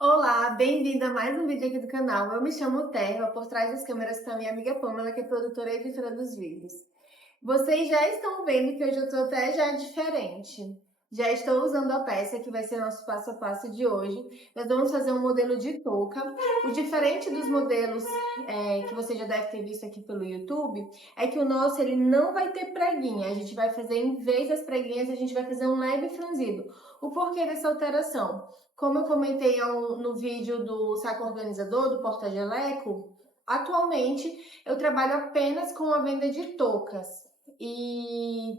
Olá, bem-vinda a mais um vídeo aqui do canal. Eu me chamo Terra, por trás das câmeras está minha amiga Pamela, que é produtora e editora dos vídeos. Vocês já estão vendo que hoje eu estou até já diferente. Já estou usando a peça que vai ser nosso passo a passo de hoje. Nós vamos fazer um modelo de touca. O diferente dos modelos que você já deve ter visto aqui pelo YouTube é que o nosso ele não vai ter preguinha. A gente vai fazer, em vez das preguinhas, a gente vai fazer um leve franzido. O porquê dessa alteração? Como eu comentei no vídeo do saco organizador, do porta-geleco, atualmente eu trabalho apenas com a venda de toucas. E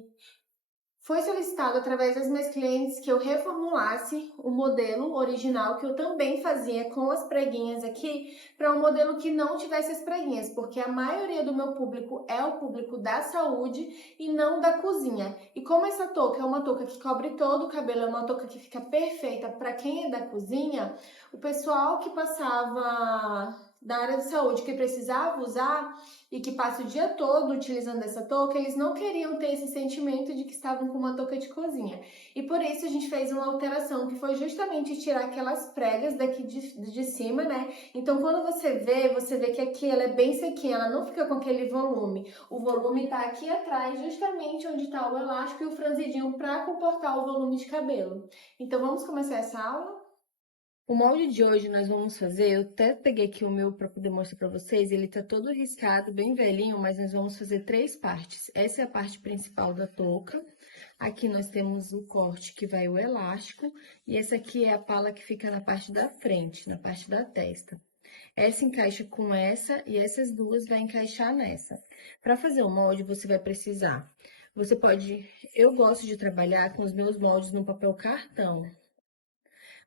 foi solicitado através das minhas clientes que eu reformulasse o modelo original que eu também fazia com as preguinhas aqui, para um modelo que não tivesse as preguinhas, porque a maioria do meu público é o público da saúde e não da cozinha. E como essa touca é uma touca que cobre todo o cabelo, é uma touca que fica perfeita para quem é da cozinha, o pessoal que passava da área de saúde que precisava usar e que passa o dia todo utilizando essa touca, eles não queriam ter esse sentimento de que estavam com uma touca de cozinha. E por isso a gente fez uma alteração, que foi justamente tirar aquelas pregas daqui de cima, né? Então quando você vê que aqui ela é bem sequinha, ela não fica com aquele volume. O volume tá aqui atrás, justamente onde tá o elástico e o franzidinho para comportar o volume de cabelo. Então vamos começar essa aula? O molde de hoje nós vamos fazer, eu até peguei aqui o meu para poder mostrar para vocês, ele tá todo riscado, bem velhinho, mas nós vamos fazer 3 partes. Essa é a parte principal da touca, aqui nós temos o corte que vai o elástico, e essa aqui é a pala que fica na parte da frente, na parte da testa. Essa encaixa com essa e essas duas vai encaixar nessa. Para fazer o molde, você vai precisar, eu gosto de trabalhar com os meus moldes no papel cartão,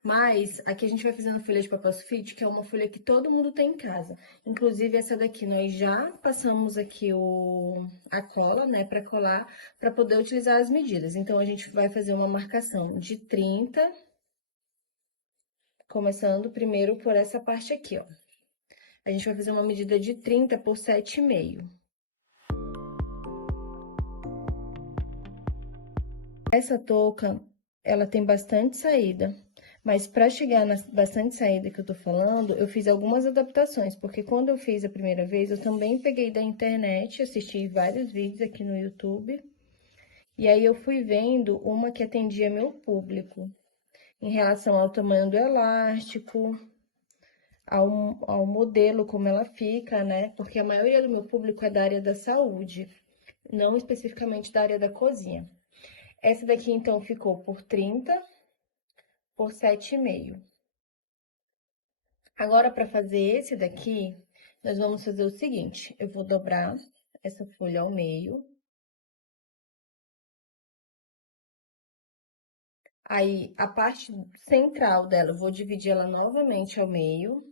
mas aqui a gente vai fazendo folha de papel sulfite, que é uma folha que todo mundo tem em casa. Inclusive, essa daqui nós já passamos aqui a cola, né, para colar, para poder utilizar as medidas. Então, a gente vai fazer uma marcação de 30, começando primeiro por essa parte aqui, ó. A gente vai fazer uma medida de 30 por 7,5. Essa touca, ela tem bastante saída, mas para chegar na bastante saída que eu tô falando, eu fiz algumas adaptações, porque quando eu fiz a primeira vez, eu também peguei da internet, assisti vários vídeos aqui no YouTube, e aí eu fui vendo uma que atendia meu público, em relação ao tamanho do elástico, ao modelo, como ela fica, né? Porque a maioria do meu público é da área da saúde, não especificamente da área da cozinha. Essa daqui, então, ficou por 30 por 7,5. Agora, para fazer esse daqui, nós vamos fazer o seguinte: eu vou dobrar essa folha ao meio. Aí, a parte central dela, eu vou dividir ela novamente ao meio.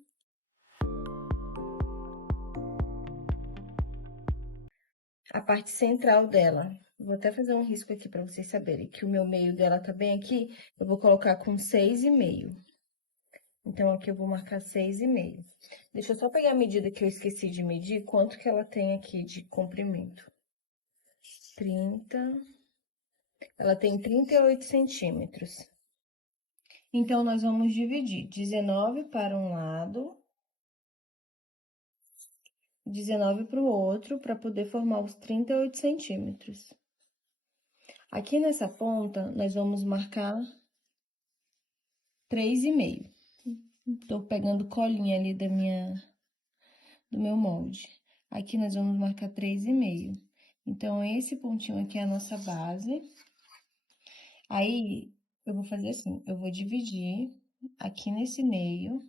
A parte central dela, vou até fazer um risco aqui para vocês saberem que o meu meio dela tá bem aqui. Eu vou colocar com 6,5. Então, aqui eu vou marcar 6,5. Deixa eu só pegar a medida que eu esqueci de medir, quanto que ela tem aqui de comprimento. 30. Ela tem 38 centímetros. Então, nós vamos dividir 19 para um lado, 19 para o outro, para poder formar os 38 centímetros. Aqui nessa ponta, nós vamos marcar 3,5. Estou pegando colinha ali do meu molde. Aqui nós vamos marcar 3,5. Então, esse pontinho aqui é a nossa base. Aí, eu vou fazer assim, eu vou dividir aqui nesse meio.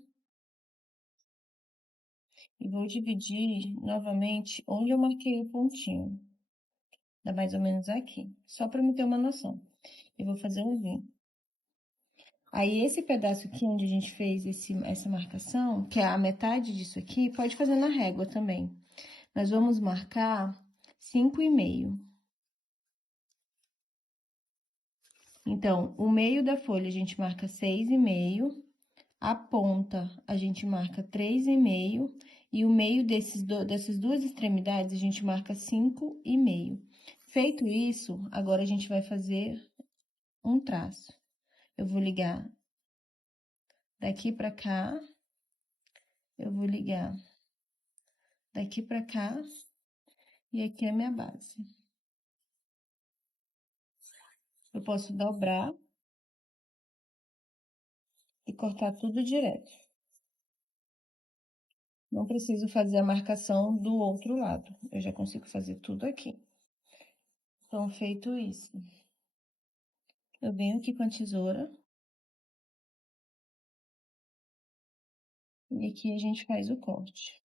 E vou dividir novamente onde eu marquei o pontinho. Dá mais ou menos aqui, só para me ter uma noção. Eu vou fazer um V. Aí, esse pedaço aqui, onde a gente fez essa marcação, que é a metade disso aqui, pode fazer na régua também. Nós vamos marcar 5,5. Então, o meio da folha a gente marca 6,5, a ponta a gente marca 3,5 e o meio dessas duas extremidades a gente marca 5,5. Feito isso, agora a gente vai fazer um traço. Eu vou ligar Daqui pra cá, eu vou ligar daqui pra cá e aqui é a minha base. Eu posso dobrar e cortar tudo direto. Não preciso fazer a marcação do outro lado. Eu já consigo fazer tudo aqui. Então, feito isso, eu venho aqui com a tesoura. E aqui a gente faz o corte.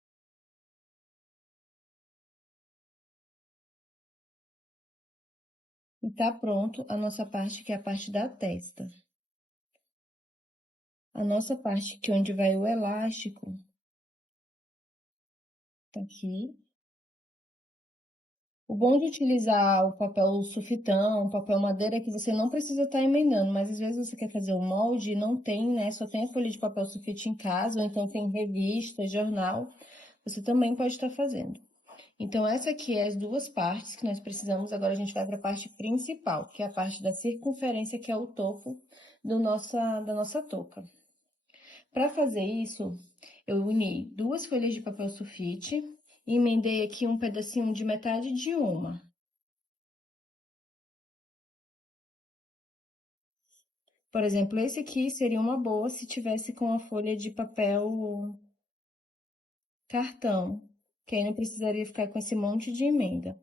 E tá pronto a nossa parte, que é a parte da testa. A nossa parte aqui onde vai o elástico, tá aqui. O bom de utilizar o papel sulfitão, o papel madeira, é que você não precisa estar emendando, mas às vezes você quer fazer o molde e não tem, né? Só tem a folha de papel sulfite em casa, ou então tem revista, jornal. Você também pode estar fazendo. Então, essa aqui é as duas partes que nós precisamos. Agora, a gente vai para a parte principal, que é a parte da circunferência, que é o topo da nossa touca. Para fazer isso, eu uni duas folhas de papel sulfite e emendei aqui um pedacinho de metade de uma. Por exemplo, esse aqui seria uma boa se tivesse com a folha de papel cartão, que aí não precisaria ficar com esse monte de emenda.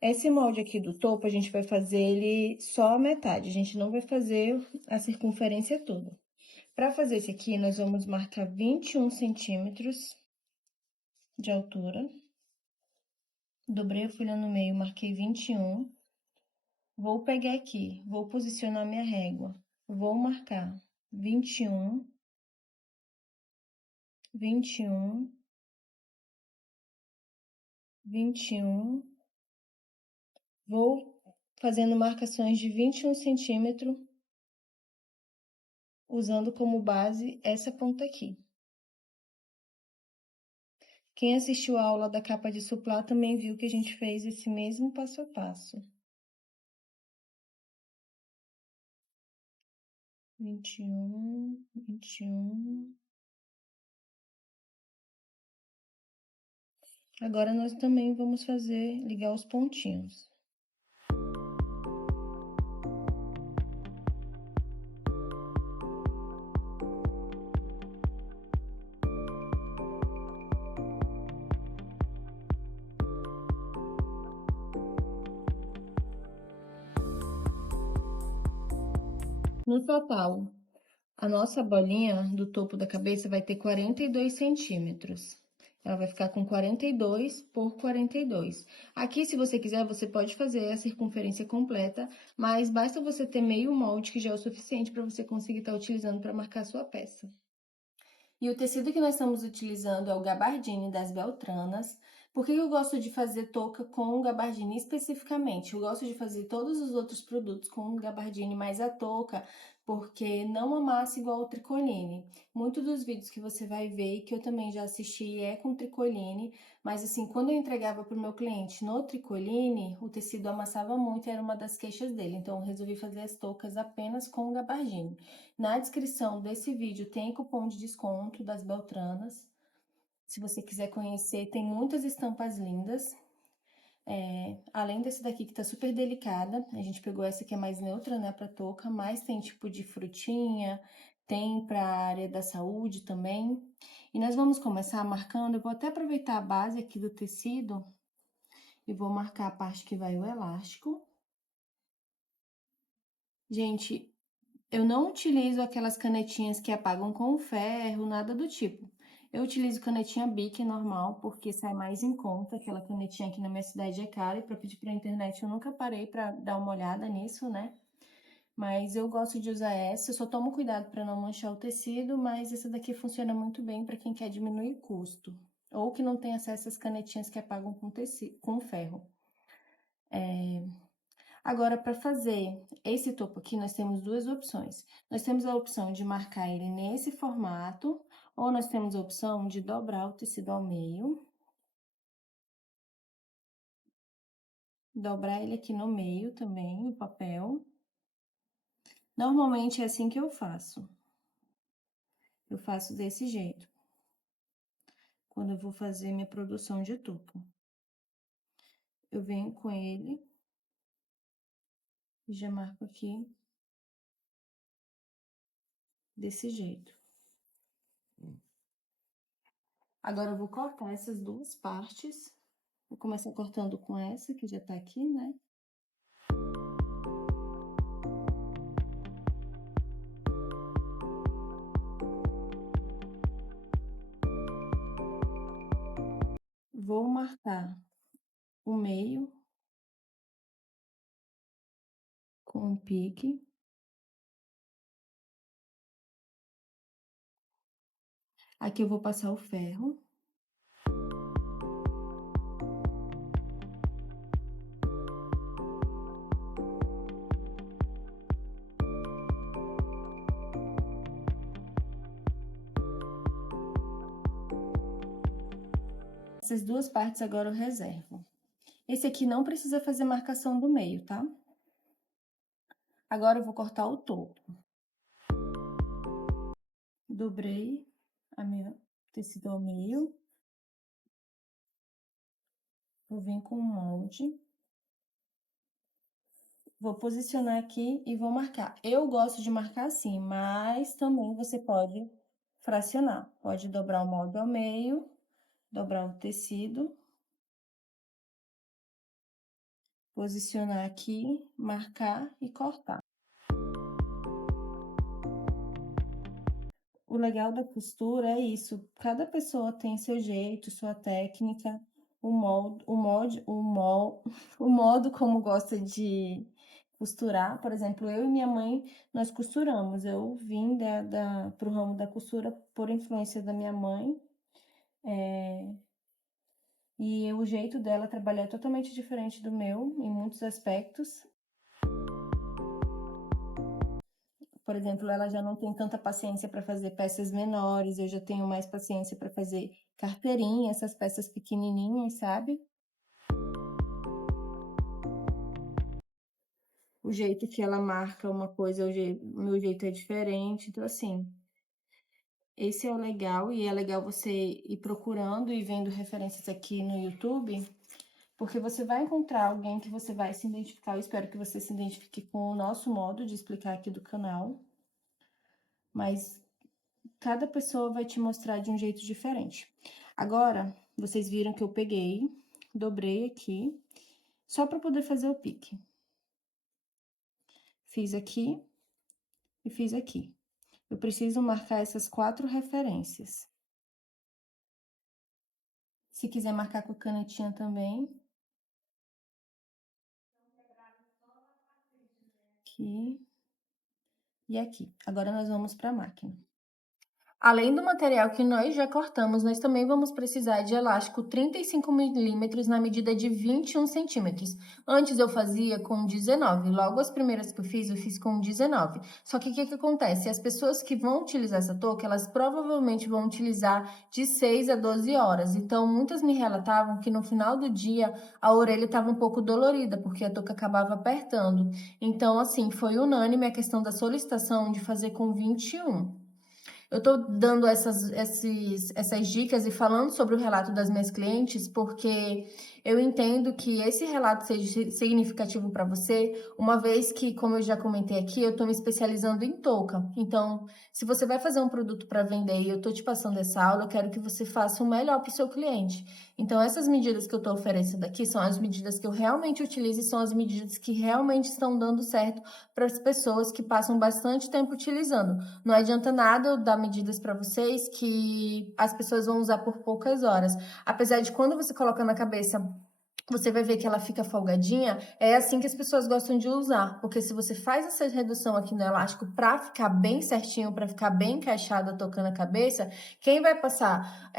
Esse molde aqui do topo, a gente vai fazer ele só a metade, a gente não vai fazer a circunferência toda. Para fazer esse aqui, nós vamos marcar 21 centímetros de altura. Dobrei a folha no meio, marquei 21. Vou pegar aqui, vou posicionar minha régua. Vou marcar 21, 21, 21. Vou fazendo marcações de 21 centímetros, usando como base essa ponta aqui. Quem assistiu a aula da capa de suplá também viu que a gente fez esse mesmo passo a passo. 21, 21. Agora, nós também vamos ligar os pontinhos. No total, a nossa bolinha do topo da cabeça vai ter 42 centímetros. Ela vai ficar com 42 por 42. Aqui, se você quiser, você pode fazer a circunferência completa, mas basta você ter meio molde, que já é o suficiente para você conseguir estar utilizando para marcar a sua peça. E o tecido que nós estamos utilizando é o gabardine das Beltranas. Por que eu gosto de fazer touca com gabardine especificamente? Eu gosto de fazer todos os outros produtos com gabardine, mais a touca, porque não amassa igual o tricoline. Muitos dos vídeos que você vai ver, que eu também já assisti, é com tricoline, mas assim, quando eu entregava para o meu cliente no tricoline, o tecido amassava muito e era uma das queixas dele. Então, eu resolvi fazer as toucas apenas com gabardine. Na descrição desse vídeo tem cupom de desconto das Beltranas. Se você quiser conhecer, tem muitas estampas lindas. Além desse daqui que tá super delicada, a gente pegou essa que é mais neutra, né, pra touca, mas tem tipo de frutinha, tem pra área da saúde também. E nós vamos começar marcando, eu vou até aproveitar a base aqui do tecido e vou marcar a parte que vai o elástico. Gente, eu não utilizo aquelas canetinhas que apagam com ferro, nada do tipo. Eu utilizo canetinha Bic normal, porque sai mais em conta. Aquela canetinha aqui na minha cidade é cara, e para pedir pela internet eu nunca parei para dar uma olhada nisso, né? Mas eu gosto de usar essa, eu só tomo cuidado para não manchar o tecido, mas essa daqui funciona muito bem para quem quer diminuir custo. Ou que não tem acesso às canetinhas que apagam com tecido, com ferro. Agora, para fazer esse topo aqui, nós temos duas opções. Nós temos a opção de marcar ele nesse formato, ou nós temos a opção de dobrar o tecido ao meio. Dobrar ele aqui no meio também, o papel. Normalmente é assim que eu faço. eu faço desse jeito. Quando eu vou fazer minha produção de topo. Eu venho com ele e já marco aqui desse jeito. Agora eu vou cortar essas duas partes. Vou começar cortando com essa, que já tá aqui, né? Vou marcar o meio com um pique. Aqui eu vou passar o ferro. Essas duas partes agora eu reservo. Esse aqui não precisa fazer marcação do meio, tá? Agora eu vou cortar o topo. Dobrei a minha tecido ao meio. Vou vir com o molde. Vou posicionar aqui e vou marcar. Eu gosto de marcar assim, mas também você pode fracionar. Pode dobrar o molde ao meio, dobrar o tecido. Posicionar aqui, marcar e cortar. O legal da costura é isso, cada pessoa tem seu jeito, sua técnica, o modo como gosta de costurar. Por exemplo, eu e minha mãe, nós costuramos. Eu vim pro ramo da costura por influência da minha mãe. E o jeito dela trabalhar é totalmente diferente do meu, em muitos aspectos. Por exemplo, ela já não tem tanta paciência para fazer peças menores, eu já tenho mais paciência para fazer carteirinha, essas peças pequenininhas, sabe? O jeito que ela marca uma coisa, o meu jeito é diferente, então assim, esse é o legal, e é legal você ir procurando e vendo referências aqui no YouTube, porque você vai encontrar alguém que você vai se identificar. Eu espero que você se identifique com o nosso modo de explicar aqui do canal, mas cada pessoa vai te mostrar de um jeito diferente. Agora, vocês viram que eu peguei, dobrei aqui, só para poder fazer o pique. Fiz aqui e fiz aqui. Eu preciso marcar essas 4 referências. Se quiser marcar com a canetinha também. Aqui. E aqui. Agora nós vamos para a máquina. Além do material que nós já cortamos, nós também vamos precisar de elástico 35 milímetros na medida de 21 centímetros. Antes eu fazia com 19, logo as primeiras que eu fiz com 19. Só que o que acontece? As pessoas que vão utilizar essa touca, elas provavelmente vão utilizar de 6 a 12 horas. Então, muitas me relatavam que no final do dia a orelha estava um pouco dolorida, porque a touca acabava apertando. Então, assim, foi unânime a questão da solicitação de fazer com 21. Eu estou dando essas dicas e falando sobre o relato das minhas clientes porque eu entendo que esse relato seja significativo para você, uma vez que, como eu já comentei aqui, eu estou me especializando em touca. Então, se você vai fazer um produto para vender e eu estou te passando essa aula, eu quero que você faça o melhor para o seu cliente. Então, essas medidas que eu estou oferecendo aqui são as medidas que eu realmente utilizo e são as medidas que realmente estão dando certo para as pessoas que passam bastante tempo utilizando. Não adianta nada eu dar medidas para vocês que as pessoas vão usar por poucas horas. Apesar de quando você coloca na cabeça, você vai ver que ela fica folgadinha, é assim que as pessoas gostam de usar, porque se você faz essa redução aqui no elástico para ficar bem certinho, para ficar bem encaixada tocando a cabeça, quem vai passar,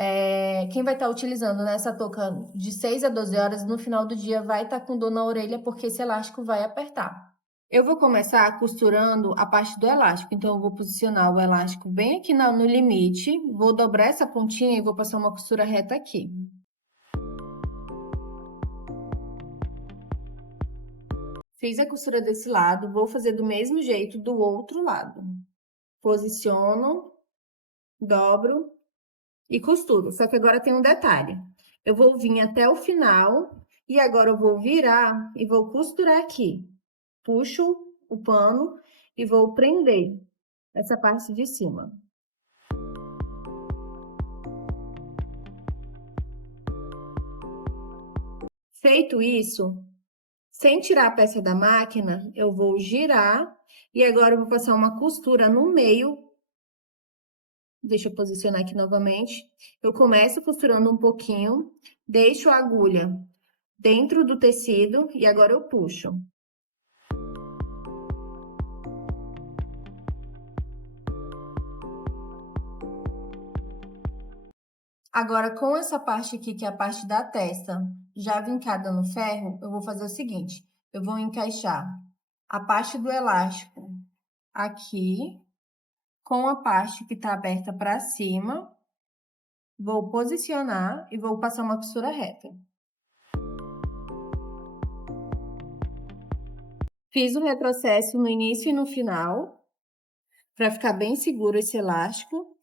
quem vai estar utilizando nessa touca de 6 a 12 horas, no final do dia vai estar com dor na orelha, porque esse elástico vai apertar. Eu vou começar costurando a parte do elástico, então eu vou posicionar o elástico bem aqui no limite, vou dobrar essa pontinha e vou passar uma costura reta aqui. Fiz a costura desse lado, vou fazer do mesmo jeito do outro lado. Posiciono dobro e costuro. Só que agora tem um detalhe. Eu vou vir até o final e agora eu vou virar e vou costurar aqui. Puxo o pano e vou prender essa parte de cima. Feito isso, sem tirar a peça da máquina, eu vou girar e agora eu vou passar uma costura no meio. Deixa eu posicionar aqui novamente. Eu começo costurando um pouquinho, deixo a agulha dentro do tecido e agora eu puxo. Agora, com essa parte aqui, que é a parte da testa, já vincada no ferro, eu vou fazer o seguinte. Eu vou encaixar a parte do elástico aqui, com a parte que tá aberta para cima. Vou posicionar e vou passar uma costura reta. Fiz o retrocesso no início e no final, para ficar bem seguro esse elástico.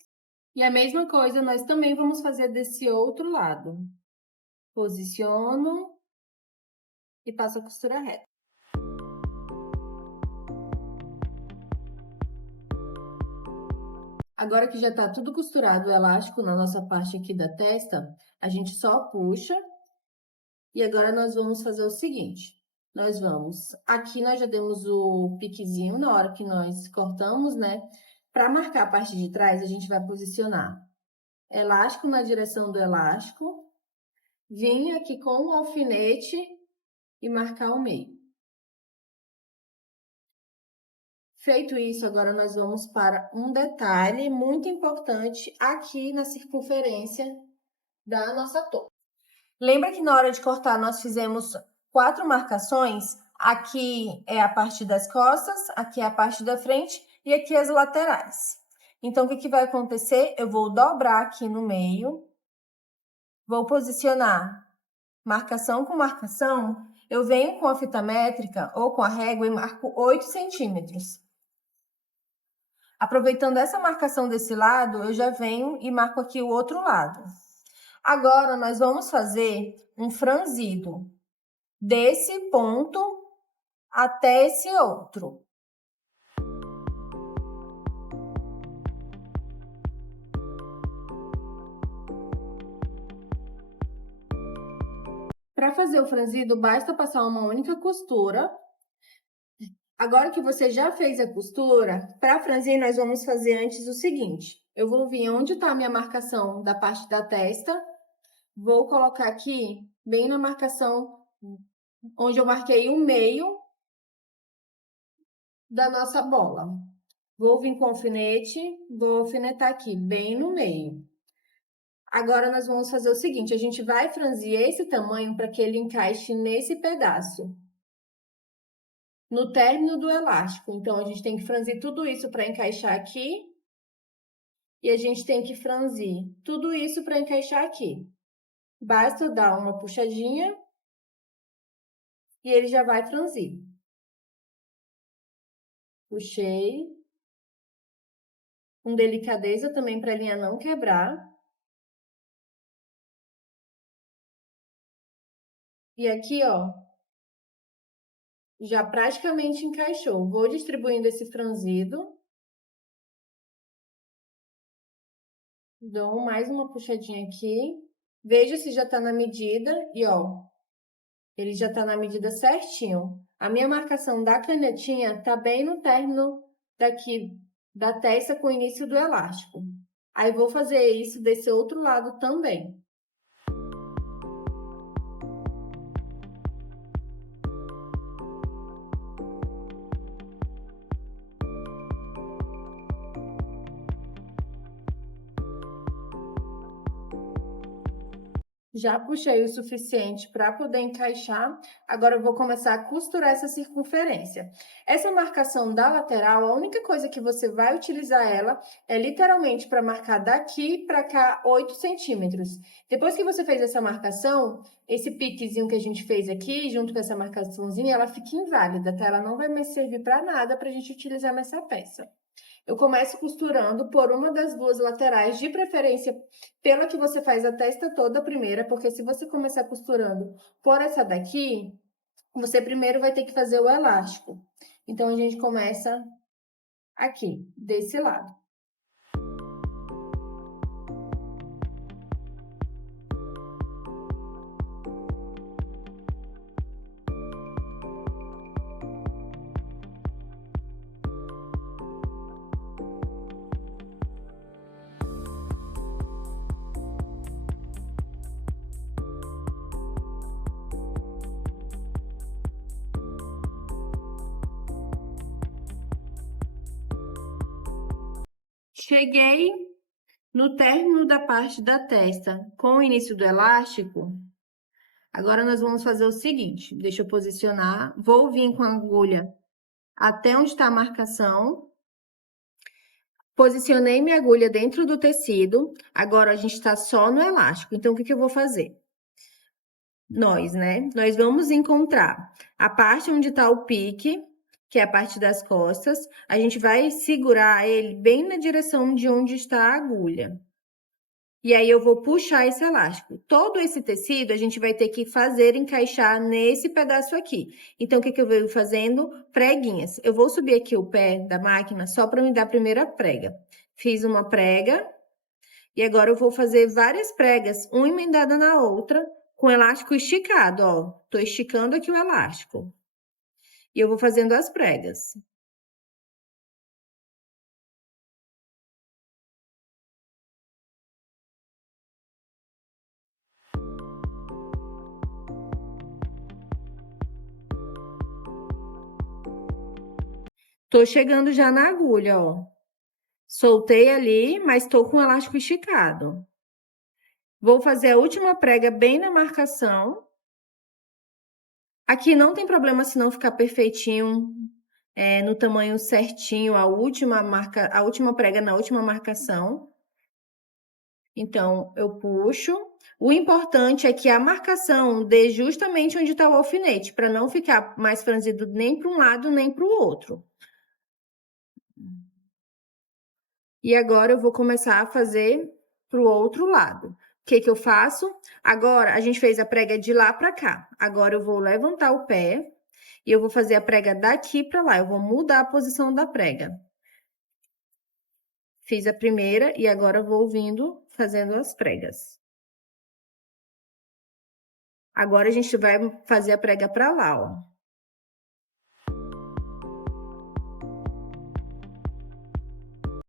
E a mesma coisa nós também vamos fazer desse outro lado. Posiciono e passo a costura reta. Agora que já tá tudo costurado o elástico na nossa parte aqui da testa, a gente só puxa. E agora nós vamos fazer o seguinte. Aqui nós já demos o piquezinho na hora que nós cortamos, né? Para marcar a parte de trás, a gente vai posicionar elástico na direção do elástico, vir aqui com o alfinete e marcar o meio. Feito isso, agora nós vamos para um detalhe muito importante aqui na circunferência da nossa touca. Lembra que na hora de cortar nós fizemos 4 marcações? Aqui é a parte das costas, aqui é a parte da frente e aqui as laterais. Então, o que vai acontecer? Eu vou dobrar aqui no meio, vou posicionar marcação com marcação, eu venho com a fita métrica ou com a régua e marco 8 centímetros. Aproveitando essa marcação desse lado, eu já venho e marco aqui o outro lado. Agora, nós vamos fazer um franzido desse ponto até esse outro. Para fazer o franzido, basta passar uma única costura. Agora que você já fez a costura, para franzir, nós vamos fazer antes o seguinte. Eu vou vir onde está a minha marcação da parte da testa, vou colocar aqui, bem na marcação, onde eu marquei o meio da nossa bola. Vou vir com o alfinete, vou alfinetar aqui, bem no meio. Agora, nós vamos fazer o seguinte, a gente vai franzir esse tamanho para que ele encaixe nesse pedaço, no término do elástico. Então, a gente tem que franzir tudo isso para encaixar aqui, e a gente tem que franzir tudo isso para encaixar aqui. Basta dar uma puxadinha, e ele já vai franzir. Puxei. Com delicadeza também para a linha não quebrar. E aqui, ó, já praticamente encaixou. Vou distribuindo esse franzido. Dou mais uma puxadinha aqui. Veja se já tá na medida e, ó, ele já tá na medida certinho. A minha marcação da canetinha tá bem no término daqui da testa com o início do elástico. Aí, vou fazer isso desse outro lado também. Já puxei o suficiente para poder encaixar, agora eu vou começar a costurar essa circunferência. Essa marcação da lateral, a única coisa que você vai utilizar ela é literalmente para marcar daqui para cá 8 centímetros. Depois que você fez essa marcação, esse piquezinho que a gente fez aqui, junto com essa marcaçãozinha, ela fica inválida, tá? Ela não vai mais servir para nada para a gente utilizar nessa peça. Eu começo costurando por uma das duas laterais, de preferência pela que você faz a testa toda primeira, porque se você começar costurando por essa daqui, você primeiro vai ter que fazer o elástico. Então, a gente começa aqui, desse lado. Cheguei no término da parte da testa com o início do elástico. Agora, nós vamos fazer o seguinte, deixa eu posicionar, vou vir com a agulha até onde está a marcação. Posicionei minha agulha dentro do tecido, agora a gente está só no elástico. Então, o que eu vou fazer? Nós vamos encontrar a parte onde está o pique, que é a parte das costas, a gente vai segurar ele bem na direção de onde está a agulha. E aí, eu vou puxar esse elástico. Todo esse tecido, a gente vai ter que fazer encaixar nesse pedaço aqui. Então, o que eu venho fazendo? Preguinhas. Eu vou subir aqui o pé da máquina só para me dar a primeira prega. Fiz uma prega. E agora, eu vou fazer várias pregas, uma emendada na outra, com elástico esticado, ó. Tô esticando aqui o elástico. E eu vou fazendo as pregas. Tô chegando já na agulha, ó. Soltei ali, mas tô com o elástico esticado. Vou fazer a última prega bem na marcação. Aqui não tem problema se não ficar perfeitinho, no tamanho certinho, a última prega na última marcação. Então, eu puxo. O importante é que a marcação dê justamente onde está o alfinete, para não ficar mais franzido nem para um lado, nem para o outro. E agora, eu vou começar a fazer para o outro lado. O que eu faço? Agora, a gente fez a prega de lá para cá. Agora, eu vou levantar o pé e eu vou fazer a prega daqui para lá. Eu vou mudar a posição da prega. Fiz a primeira e agora vou vindo fazendo as pregas. Agora, a gente vai fazer a prega para lá, ó.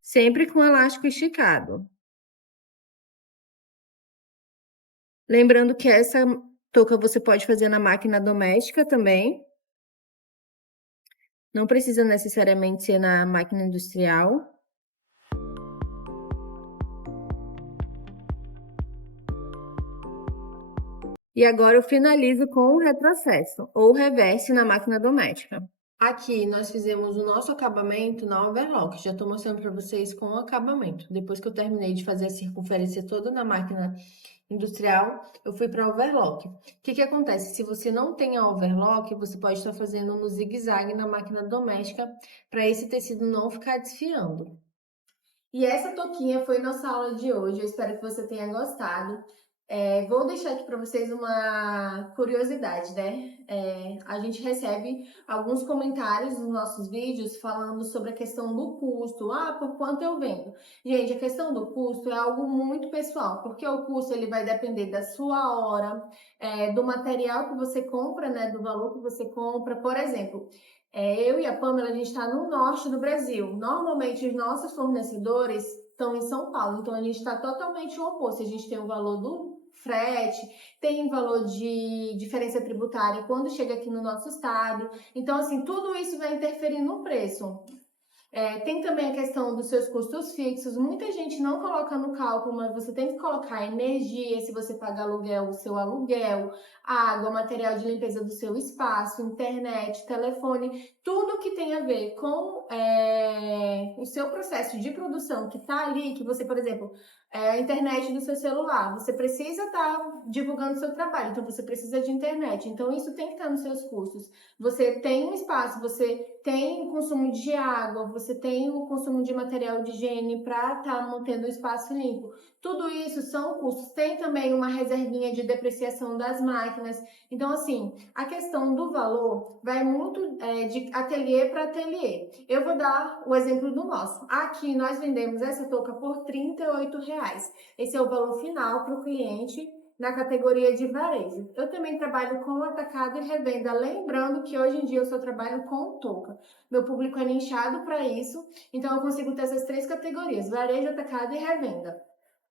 Sempre com elástico esticado. Lembrando que essa touca você pode fazer na máquina doméstica também. Não precisa necessariamente ser na máquina industrial. E agora eu finalizo com o retrocesso ou reverse na máquina doméstica. Aqui nós fizemos o nosso acabamento na overlock. Já estou mostrando para vocês com o acabamento. Depois que eu terminei de fazer a circunferência toda na máquina industrial, eu fui para overlock. O que acontece? Se você não tem a overlock, você pode estar fazendo no zigue-zague na máquina doméstica para esse tecido não ficar desfiando. E essa touquinha foi nossa aula de hoje. Eu espero que você tenha gostado. Vou deixar aqui para vocês uma curiosidade, né? A gente recebe alguns comentários nos nossos vídeos falando sobre a questão do custo. Ah, por quanto eu vendo? Gente, a questão do custo é algo muito pessoal, porque o custo ele vai depender da sua hora, do material que você compra, né? Do valor que você compra. Por exemplo, eu e a Pamela, a gente está no norte do Brasil. Normalmente, os nossos fornecedores estão em São Paulo, então a gente está totalmente o oposto. A gente tem o valor do frete, tem valor de diferença tributária quando chega aqui no nosso estado. Então, assim, tudo isso vai interferir no preço. Tem também a questão dos seus custos fixos. Muita gente não coloca no cálculo, mas você tem que colocar energia, se você paga aluguel, o seu aluguel, água, material de limpeza do seu espaço, internet, telefone, tudo que tem a ver com o seu processo de produção que está ali, que você, por exemplo, a internet do seu celular, você precisa estar divulgando o seu trabalho, então você precisa de internet. Então, isso tem que estar nos seus custos. Você tem um espaço, você tem o consumo de água, você tem o consumo de material de higiene para estar mantendo o espaço limpo. Tudo isso são custos. Tem também uma reservinha de depreciação das máquinas. Então, assim, a questão do valor vai muito de ateliê para ateliê. Eu vou dar o exemplo do nosso. Aqui nós vendemos essa touca por R$ 38. Esse é o valor final para o cliente na categoria de varejo. Eu também trabalho com atacado e revenda, lembrando que hoje em dia eu só trabalho com touca. Meu público é nichado para isso, então eu consigo ter essas 3 categorias: varejo, atacado e revenda.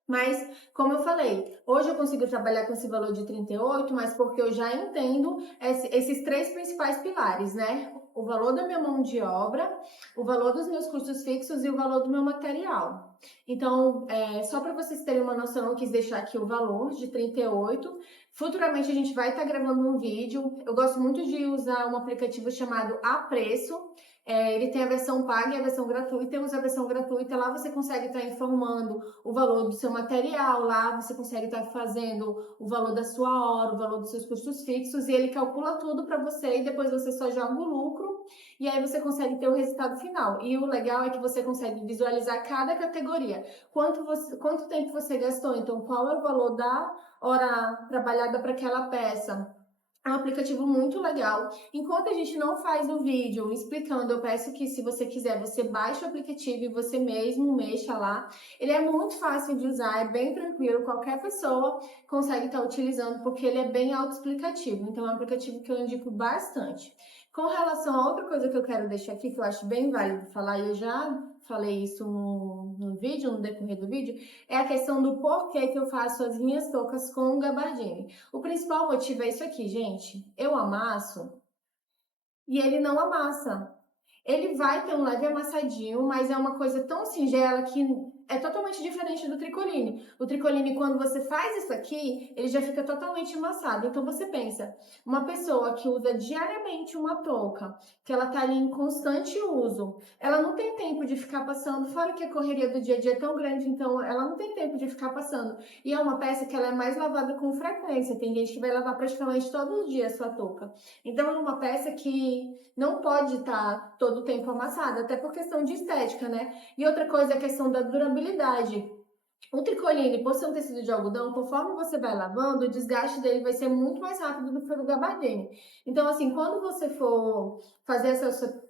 Mas, como eu falei, hoje eu consigo trabalhar com esse valor de 38, mas porque eu já entendo esses 3 principais pilares, né? O valor da minha mão de obra, o valor dos meus custos fixos e o valor do meu material. Então, só para vocês terem uma noção, eu quis deixar aqui o valor de 38. Futuramente a gente vai estar gravando um vídeo. Eu gosto muito de usar um aplicativo chamado A Preço. Ele tem a versão paga e a versão gratuita. Eu uso a versão gratuita, lá você consegue estar informando o valor do seu material, lá você consegue estar fazendo o valor da sua hora, o valor dos seus custos fixos, e ele calcula tudo para você e depois você só joga o lucro e aí você consegue ter o resultado final. E o legal é que você consegue visualizar cada categoria. Quanto tempo você gastou, então qual é o valor da hora trabalhada para aquela peça. É um aplicativo muito legal. Enquanto a gente não faz o vídeo explicando, eu peço que, se você quiser, você baixe o aplicativo e você mesmo mexa lá. Ele é muito fácil de usar, é bem tranquilo, qualquer pessoa consegue estar utilizando, porque ele é bem autoexplicativo. Então, é um aplicativo que eu indico bastante. Com relação a outra coisa que eu quero deixar aqui, que eu acho bem válido falar, e eu já falei isso no vídeo, no decorrer do vídeo, é a questão do porquê que eu faço as minhas toucas com gabardine. O principal motivo é isso aqui, gente. Eu amasso e ele não amassa. Ele vai ter um leve amassadinho, mas é uma coisa tão singela que é totalmente diferente do tricoline. O tricoline, quando você faz isso aqui, ele já fica totalmente amassado. Então você pensa, uma pessoa que usa diariamente uma touca, que ela tá ali em constante uso, ela não tem tempo de ficar passando, fora que a correria do dia a dia é tão grande, então ela não tem tempo de ficar passando. E é uma peça que ela é mais lavada com frequência. Tem gente que vai lavar praticamente todo dia a sua touca. Então é uma peça que não pode estar todo o tempo amassada, até por questão de estética, né? E outra coisa é a questão da durabilidade. O tricoline, por ser um tecido de algodão, conforme você vai lavando, o desgaste dele vai ser muito mais rápido do que o do gabardine. Então, assim, quando você for fazer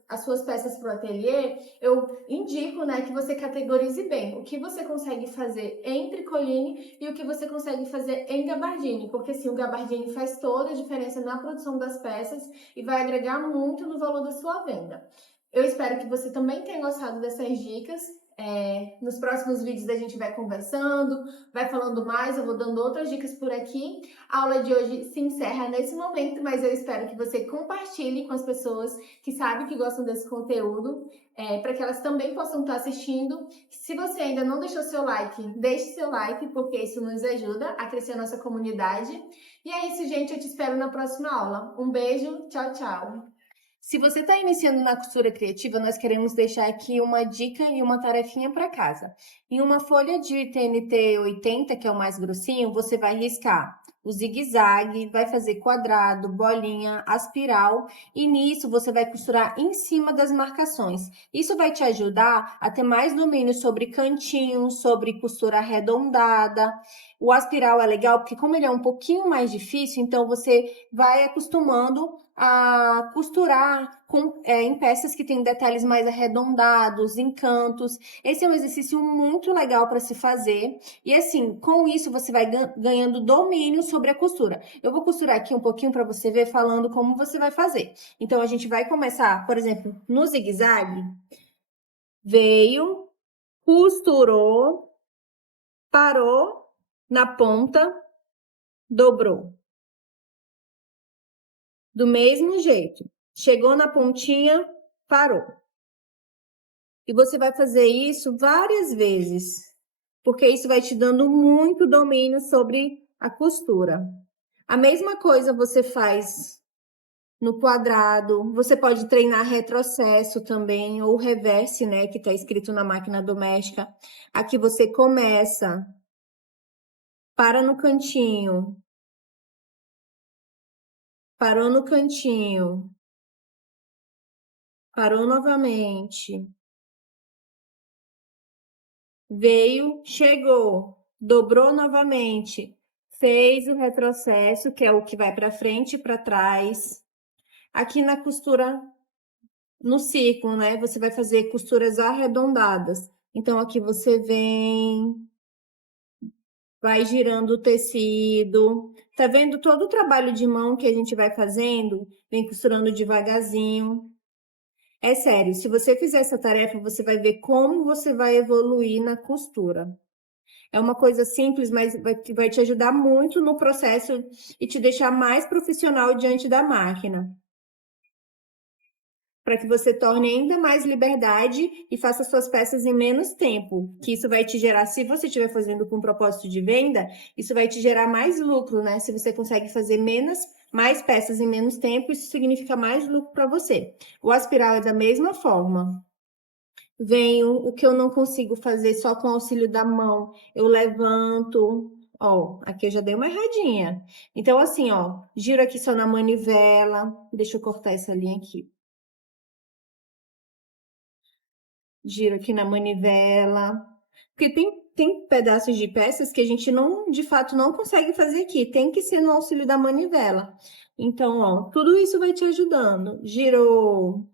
as suas peças para o ateliê, eu indico, né, que você categorize bem o que você consegue fazer em tricoline e o que você consegue fazer em gabardine, porque assim, o gabardine faz toda a diferença na produção das peças e vai agregar muito no valor da sua venda. Eu espero que você também tenha gostado dessas dicas. Nos próximos vídeos a gente vai conversando, vai falando mais, eu vou dando outras dicas por aqui. A aula de hoje se encerra nesse momento, mas eu espero que você compartilhe com as pessoas que sabem que gostam desse conteúdo, para que elas também possam estar assistindo. Se você ainda não deixou seu like, deixe seu like, porque isso nos ajuda a crescer a nossa comunidade. E é isso, gente, eu te espero na próxima aula. Um beijo, tchau, tchau! Se você está iniciando na costura criativa, nós queremos deixar aqui uma dica e uma tarefinha para casa. Em uma folha de TNT 80, que é o mais grossinho, você vai riscar o zigue-zague, vai fazer quadrado, bolinha, aspiral e nisso você vai costurar em cima das marcações. Isso vai te ajudar a ter mais domínio sobre cantinhos, sobre costura arredondada. O aspiral é legal porque como ele é um pouquinho mais difícil, então você vai acostumando a costurar em peças que têm detalhes mais arredondados, em cantos. Esse é um exercício muito legal para se fazer. E assim, com isso você vai ganhando domínio sobre a costura. Eu vou costurar aqui um pouquinho para você ver falando como você vai fazer. Então, a gente vai começar, por exemplo, no zigue-zague. Veio, costurou, parou na ponta, dobrou. Do mesmo jeito. Chegou na pontinha, parou. E você vai fazer isso várias vezes, porque isso vai te dando muito domínio sobre a costura. A mesma coisa você faz no quadrado. Você pode treinar retrocesso também, ou reverse, né, que tá escrito na máquina doméstica. Aqui você começa, para no cantinho, parou no cantinho, parou novamente, veio, chegou, dobrou novamente, fez o retrocesso, que é o que vai para frente e para trás. Aqui na costura, no círculo, né? Você vai fazer costuras arredondadas. Então, aqui você vem, vai girando o tecido. Tá vendo todo o trabalho de mão que a gente vai fazendo? Vem costurando devagarzinho. É sério, se você fizer essa tarefa, você vai ver como você vai evoluir na costura. É uma coisa simples, mas vai te ajudar muito no processo e te deixar mais profissional diante da máquina. Para que você torne ainda mais liberdade e faça suas peças em menos tempo. Que isso vai te gerar, se você estiver fazendo com propósito de venda, isso vai te gerar mais lucro, né? Se você consegue fazer mais peças em menos tempo, isso significa mais lucro para você. O aspiral é da mesma forma. Venho, o que eu não consigo fazer só com o auxílio da mão, eu levanto, ó, aqui eu já dei uma erradinha. Então, assim, ó, giro aqui só na manivela, deixa eu cortar essa linha aqui. Giro aqui na manivela, porque tem pedaços de peças que a gente não, de fato, não consegue fazer aqui, tem que ser no auxílio da manivela. Então, ó, tudo isso vai te ajudando. Girou,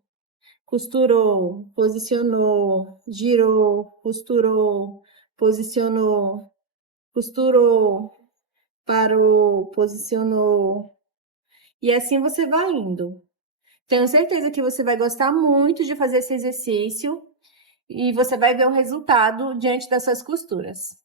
costurou, posicionou, girou, costurou, posicionou, costurou, parou, posicionou. E assim você vai indo. Tenho certeza que você vai gostar muito de fazer esse exercício e você vai ver o resultado diante das suas costuras.